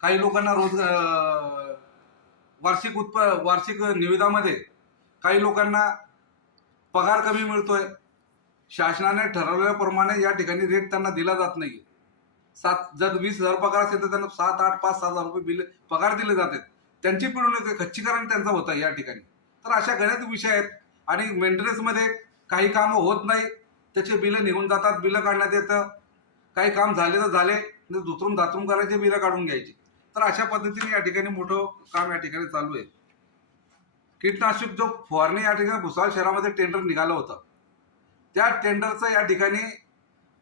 काही लोकांना रोज वार्षिक उत्प वार्षिक निविदामध्ये काही लोकांना पगार कमी मिळतोय. शासनाने ठरवल्याप्रमाणे या ठिकाणी रेट त्यांना दिला जात नाही सात जर वीस हजार पगार असेल तर त्यांना सात आठ पाच सात हजार रुपये बिल पगार दिले जातात. त्यांची पिळवणूक खच्चीकरण त्यांचं होतं या ठिकाणी. तर अशा गणित विषय आहेत. आणि मेंटेनन्समध्ये काही कामं होत नाही. त्याचे बिलं निघून जातात बिलं काढण्यात येतं. काही काम झाले तर झाले. म्हणजे दुतरून दातरून करायचे बिलं काढून घ्यायची. तर अशा पद्धतीने या ठिकाणी मोठं काम या ठिकाणी चालू आहे. कीटनाशक जो फवारणी या ठिकाणी भुसावळ शहरामध्ये टेंडर निघालं होतं. त्या टेंडरचं या ठिकाणी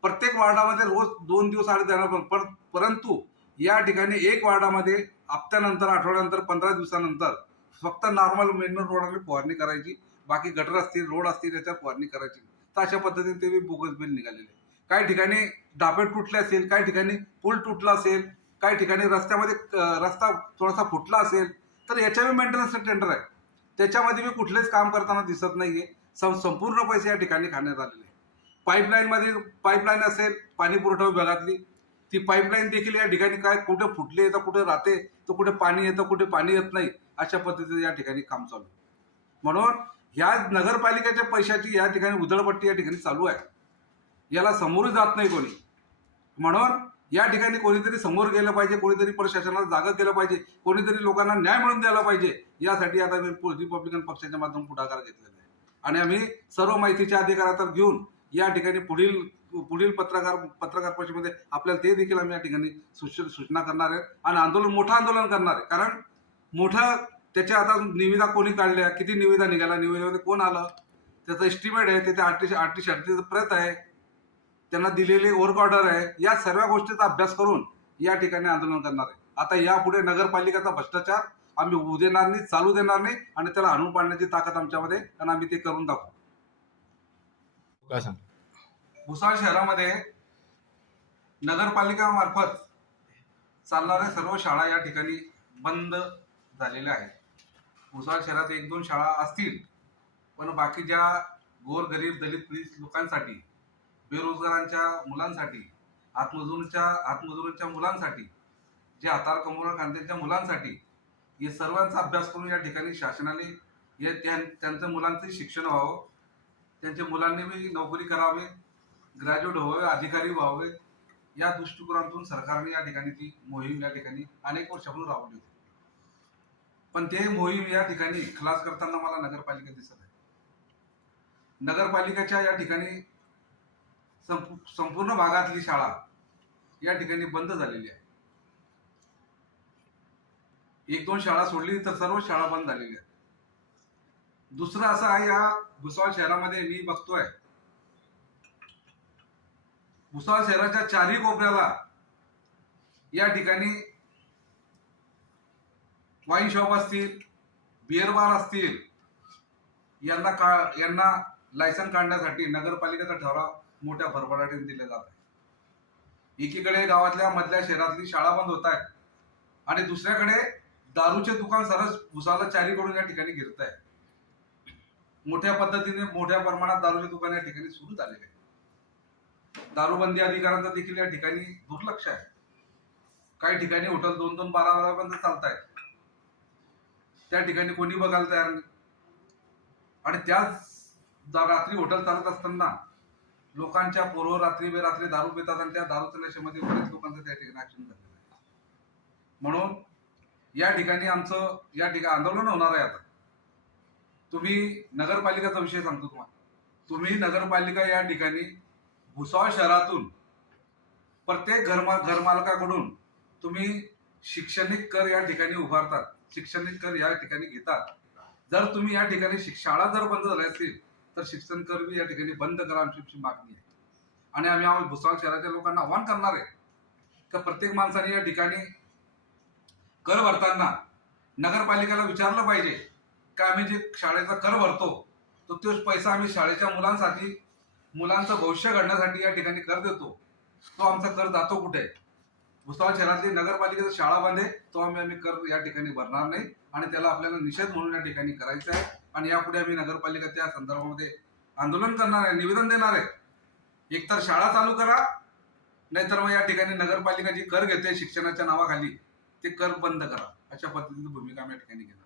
प्रत्येक वार्डामध्ये रोज दोन दिवस आले देणार पण परंतु या ठिकाणी एक वार्डामध्ये हप्त्यानंतर आठवड्यानंतर पंधरा दिवसानंतर फक्त नॉर्मल मेन रोडाने फवारणी करायची. बाकी गटर असतील रोड असतील याच्यावर फवारणी करायची. तर अशा पद्धतीने ते बोगस बिल निघालेले. आहे. काही ठिकाणी डाबे तुटले असेल काही ठिकाणी पूल तुटला असेल काही ठिकाणी रस्त्यामध्ये रस्ता थोडासा फुटला असेल तर याच्या मेंटेनन्सचं टेंडर आहे. त्याच्यामध्ये मी कुठलेच काम करताना दिसत नाहीये. सं- संपूर्ण पैसे या ठिकाणी खाण्यात आलेले पाईपलाईनमध्ये पाईपलाईन असेल पाणी पुरवठा विभागातली ती पाईपलाईन देखील या ठिकाणी काय कुठे फुटली तर कुठे राहते तर कुठे पाणी येतं कुठे पाणी येत नाही अशा पद्धतीचं या ठिकाणी काम चालू आहे. म्हणून ह्या नगरपालिकेच्या पैशाची या ठिकाणी उधळपट्टी या ठिकाणी चालू आहे. याला समोर जात नाही कोणी. म्हणून या ठिकाणी कोणीतरी समोर गेलं पाहिजे कोणीतरी प्रशासनाला जागा केलं पाहिजे कोणीतरी लोकांना न्याय मिळवून द्यायला पाहिजे यासाठी आता मी रिपब्लिकन पक्षाच्या माध्यमातून पुढाकार घेतलेला आहे. आणि आम्ही सर्व माहितीच्या अधिकारात घेऊन या ठिकाणी पुढील पुढील पत्रकार पत्रकार परिषदेमध्ये आपल्याला ते देखील आम्ही या ठिकाणी सूच- सूचना करणार आहे आणि आंदोलन मोठं आंदोलन करणार आहे. कारण मोठं त्याच्या आता निविदा कोणी काढल्या किती निविदा निघाल्या निविदामध्ये कोण आलं? त्याचं एस्टिमेट आहे त्याच्या आठशे आठशे अडतीस प्रत आहे. त्यांना दिलेले वर्क ऑर्डर आहे या सर्व गोष्टीचा अभ्यास करून या ठिकाणी आंदोलन करणार आहे. आता यापुढे नगरपालिकेचा भ्रष्टाचार आम्ही होऊ देणार नाही चालू देणार नाही आणि त्याला आणून पाडण्याची ताकद आमच्यामध्ये आणि आम्ही ते करून दाखवू. काय सांग? भुसावळ शहरामध्ये नगरपालिका मार्फत चालणाऱ्या सर्व शाळा या ठिकाणी बंद झालेल्या आहेत. भुसावळ शहरात एक दोन शाळा असतील पण बाकी ज्या गोर गरीब दलित पीडित लोकांसाठी बेरोजगारांच्या मुलांसाठी आत्मजूरच्या आत्मजुरांच्या मुलांसाठी जे हातार कमवणार कांद्यांच्या मुलांसाठी हे सर्वांचा अभ्यास करून या ठिकाणी शासनाने या त्या- त्यांच्या शिक्षण व्हावं. त्यांच्या मुलांनी बी नोकरी करावे ग्रॅज्युएट व्हावे अधिकारी व्हावे. या दृष्टिकोनातून सरकारने या ठिकाणी ती मोहीम या ठिकाणी अनेक वर्षापासून राबवली होती. पण ते मोहीम या ठिकाणी खलास करताना मला नगरपालिका दिसत आहे. नगरपालिकेच्या या ठिकाणी संपू- संपूर्ण भागातली शाळा या ठिकाणी बंद झालेली आहे. एक दोन शाळा सोडली तर सर्व शाळा बंद झालेल्या आहेत. दुसरं असं आहे या भुसावळ शहरामध्ये मी बघतोय. भुसावळ शहराच्या चारही कोपऱ्याला या ठिकाणी वाईन शॉप असतील बिअर बार असतील यांना का यांना लायसन काढण्यासाठी नगरपालिकेचा ठराव मोठ्या भरभराटीने दिला जात आहे. एकीकडे गावातल्या मधल्या शहरातली शाळा बंद होत आहेत आणि दुसऱ्याकडे दारूचे दुकान सरस भुसावळला चारीकडून या ठिकाणी गिरत आहे. मोठ्या पद्धतीने मोठ्या प्रमाणात दारूचे दुकान या ठिकाणी सुरू झालेले आहे दारूबंदी अधिकाऱ्यांचा देखील या ठिकाणी दुर्लक्ष आहे. काही ठिकाणी हॉटेल दोन दोन बारा बारापर्यंत चालत आहेत त्या ठिकाणी कोणी बघायला तयार नाही. आणि त्याच रात्री हॉटेल चालत असताना लोकांच्या पूर्व रात्री रात्री दारू पितात आणि त्या दारूच्या नशेमध्ये बरेच लोकांचं त्या ठिकाणी ऍक्शन झालेलं आहे. म्हणून या ठिकाणी आमचं या ठिकाणी आंदोलन होणार आहे आता. तुम्ही नगरपालिकेचा विषय सांगतो तुम्हाला. तुम्ही नगरपालिका या ठिकाणी भुसावळ शहरातून प्रत्येक घरमा घरमालकाकडून तुम्ही शैक्षणिक कर या ठिकाणी उभारतात शैक्षणिक कर या ठिकाणी घेतात. जर तुम्ही या ठिकाणी शाळा जर बंद झाल्या असतील तर शिक्षण कर या ठिकाणी बंद करा आमची आमची मागणी आहे. आणि आम्ही आम्ही भुसावळ शहराच्या लोकांना आव्हान करणार आहे का प्रत्येक माणसाने या ठिकाणी कर भरताना नगरपालिकेला विचारलं पाहिजे का आम्ही जे शाळेचा कर भरतो तो तोच पैसा आम्ही शाळेच्या मुलांसाठी मुलांचं भविष्य घडण्यासाठी या ठिकाणी कर देतो. तो आमचा कर जातो कुठे? भुसावळ शहरातली नगरपालिकेचं शाळा बांधे आहे. तो आम्ही आम्ही कर या ठिकाणी भरणार नाही. आणि त्याला आपल्याला निषेध म्हणून या ठिकाणी करायचा आहे. आणि यापुढे आम्ही नगरपालिका त्या संदर्भामध्ये आंदोलन करणार आहे निवेदन देणार आहे. एकतर शाळा चालू करा नाहीतर मग या ठिकाणी नगरपालिका जी कर घेते शिक्षणाच्या नावाखाली ते कर बंद करा. अशा पद्धतीची भूमिका आम्ही या ठिकाणी घेणार